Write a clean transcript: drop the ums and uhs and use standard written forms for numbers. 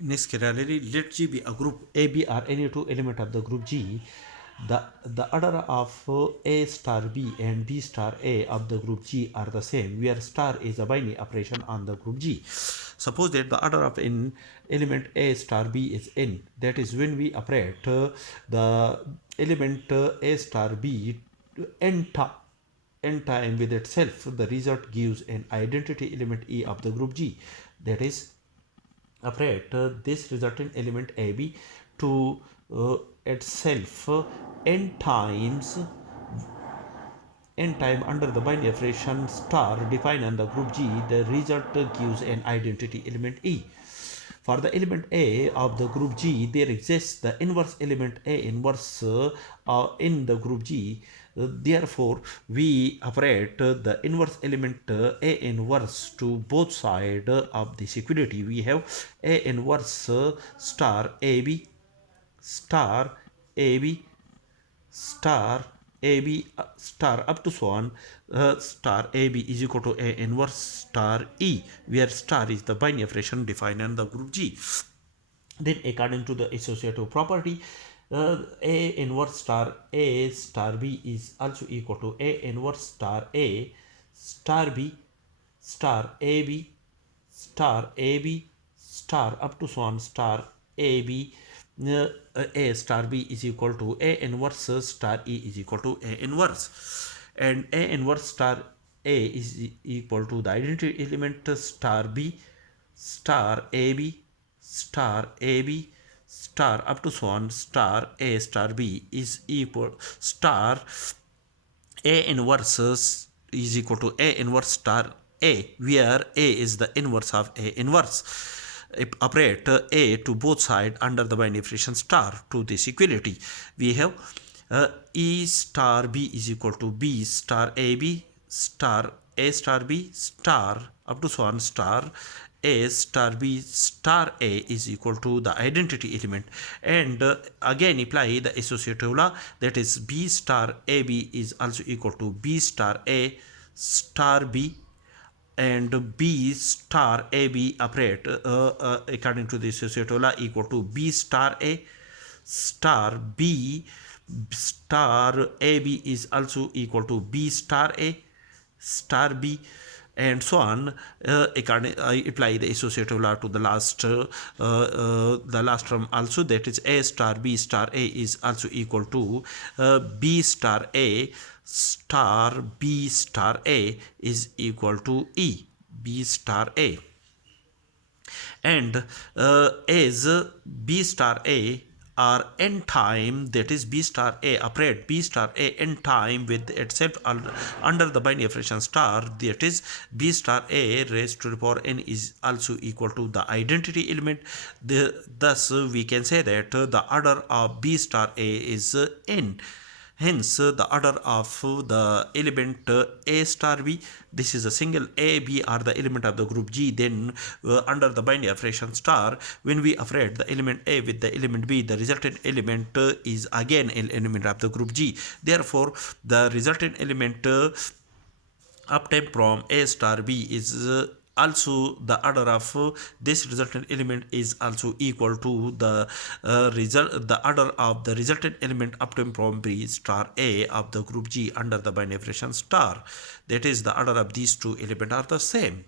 Next corollary, let G be a group A, B or any two element of the group G. The order of A star B and B star A of the group G are the same, where star is a binary operation on the group G. Suppose that the order of n element A star B is n. That is, when we operate the element A star B n time with itself, the result gives an identity element E of the group G. That is, operate this resultant element AB to itself n time under the binary operation star defined on the group G. The result gives an identity element E. For the element A of the group G, there exists the inverse element A inverse in the group G. Therefore, we operate the inverse element A inverse to both sides of this equality. We have A inverse star AB star AB star AB star up to so on star AB is equal to A inverse star E, where star is the binary operation defined in the group G. Then according to the associative property, A inverse star A star B is also equal to A inverse star A star B star AB star AB star up to so on star AB. A star B is equal to A inverse star E is equal to A inverse, and A inverse star A is equal to the identity element star B star AB star AB star up to so on star A star B is equal star A inverse is equal to A inverse star A, where A is the inverse of A inverse. Operate A to both sides under the binary operation star to this equality. We have E star B is equal to B star AB star A star B star up to so on star A star B star A is equal to the identity element, and again apply the associative law, that is B star AB is also equal to B star A star B, and B star AB operate according to the associative law equal to B star A star B star AB is also equal to B star A star B, and so on. I apply the associative law to the last term also, that is A star B star A is also equal to B star A star B star A is equal to E B star A, and as B star A are n time, that is B star A operate B star A n time with itself under the binary operation star, that is B star A raised to the power n is also equal to the identity element. Thus we can say that the order of B star A is n. Hence, the order of the element A star B, this is a single A, B are the element of the group G. Then under the binary operation star, when we operate the element A with the element B, the resultant element is again an element of the group G. Therefore, the resultant element uptime from A star B is also the order of this resultant element is also equal to the the order of the resultant element uptime from B star A of the group G under the binary operation star. That is, the order of these two elements are the same.